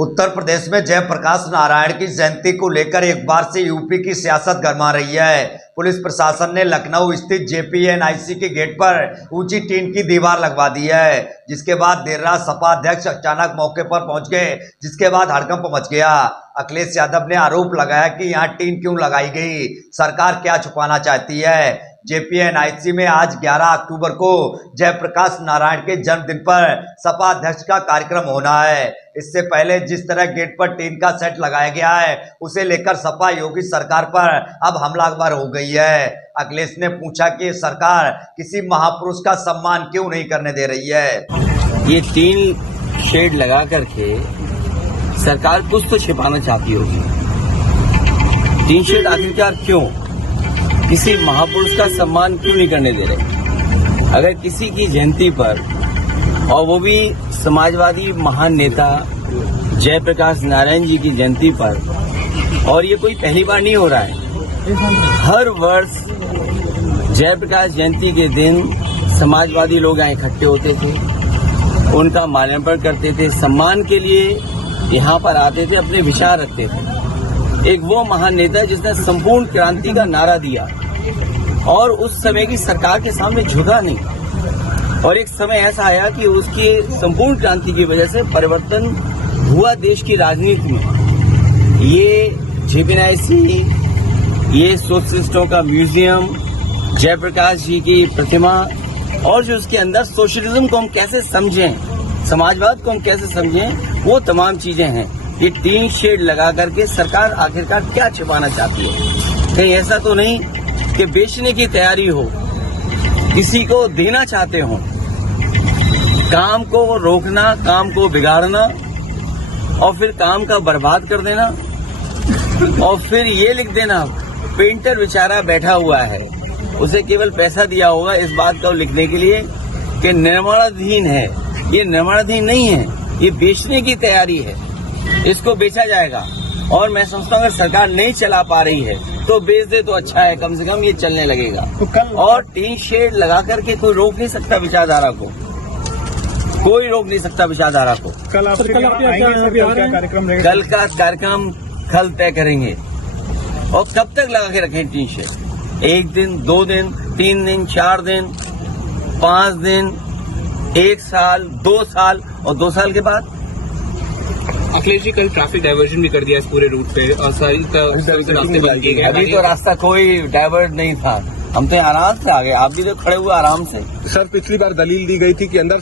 उत्तर प्रदेश में जयप्रकाश नारायण की जयंती को लेकर एक बार से यूपी की सियासत गरमा रही है। पुलिस प्रशासन ने लखनऊ स्थित जेपीएनआईसी के गेट पर ऊंची टीन की दीवार लगवा दी है, जिसके बाद देर रात सपा अध्यक्ष अचानक मौके पर पहुंच गए, जिसके बाद हड़कंप मच गया। अखिलेश यादव ने आरोप लगाया कि यहां टीन क्यों लगाई गई, सरकार क्या छुपाना चाहती है। जेपीएनआईसी में आज 11 अक्टूबर को जयप्रकाश नारायण के जन्मदिन पर सपा अध्यक्ष का कार्यक्रम होना है। इससे पहले जिस तरह गेट पर टीन का सेट लगाया गया है, उसे लेकर सपा योगी सरकार पर अब हमलावर हो गई है। अखिलेश ने पूछा कि सरकार किसी महापुरुष का सम्मान क्यों नहीं करने दे रही है। ये टीन शेड लगा करके सरकार कुछ तो छिपाना चाहती होगी। टीन शेड आखिरकार क्यों? किसी महापुरुष का सम्मान क्यों नहीं करने दे रहे? अगर किसी की जयंती पर, और वो भी समाजवादी महान नेता जयप्रकाश नारायण जी की जयंती पर, और ये कोई पहली बार नहीं हो रहा है। हर वर्ष जयप्रकाश जयंती के दिन समाजवादी लोग यहाँ इकट्ठे होते थे, उनका माल्यार्पण करते थे, सम्मान के लिए यहाँ पर आते थे, अपने विचार रखते थे। एक वो महान नेता जिसने संपूर्ण क्रांति का नारा दिया और उस समय की सरकार के सामने झुका नहीं, और एक समय ऐसा आया कि उसकी संपूर्ण क्रांति की वजह से परिवर्तन हुआ देश की राजनीति में। ये जेपीएनआईसी, ये सोशलिस्टों का म्यूजियम, जयप्रकाश जी की प्रतिमा, और जो उसके अंदर सोशलिज्म को हम कैसे समझें, समाजवाद को हम कैसे समझें, वो तमाम चीजें हैं। ये टीन शेड लगा करके सरकार आखिरकार क्या छिपाना चाहती है? कहीं ऐसा तो नहीं कि बेचने की तैयारी हो, किसी को देना चाहते हो? काम को रोकना, काम को बिगाड़ना, और फिर काम का बर्बाद कर देना, और फिर ये लिख देना पेंटर बेचारा बैठा हुआ है, उसे केवल पैसा दिया होगा इस बात को लिखने के लिए कि निर्माणाधीन है। ये निर्माणाधीन नहीं है, ये बेचने की तैयारी है, इसको बेचा जाएगा। और मैं समझता हूँ अगर सरकार नहीं चला पा रही है तो बेच दे तो अच्छा है, कम से कम ये चलने लगेगा। तो और टीन शेड लगा करके कोई रोक नहीं सकता विचारधारा को, कोई रोक नहीं सकता विचारधारा को। कल का कार्यक्रम कल तय करेंगे। और कब तक लगा के रखें टीन शेड? 1 दिन, 2 दिन, 3 दिन, 4 दिन, 5 दिन, 1 साल, 2 साल, और 2 साल के बाद? अखिलेश जी, कल ट्रैफिक डायवर्जन भी कर दिया इस पूरे रूट पे, और सारी रास्ते बंद किए गए। अभी तो रास्ता कोई डाइवर्ट नहीं था, हम तो आराम से आ गए, आप भी तो खड़े हुए आराम से। सर, पिछली बार दलील दी गई थी कि अंदर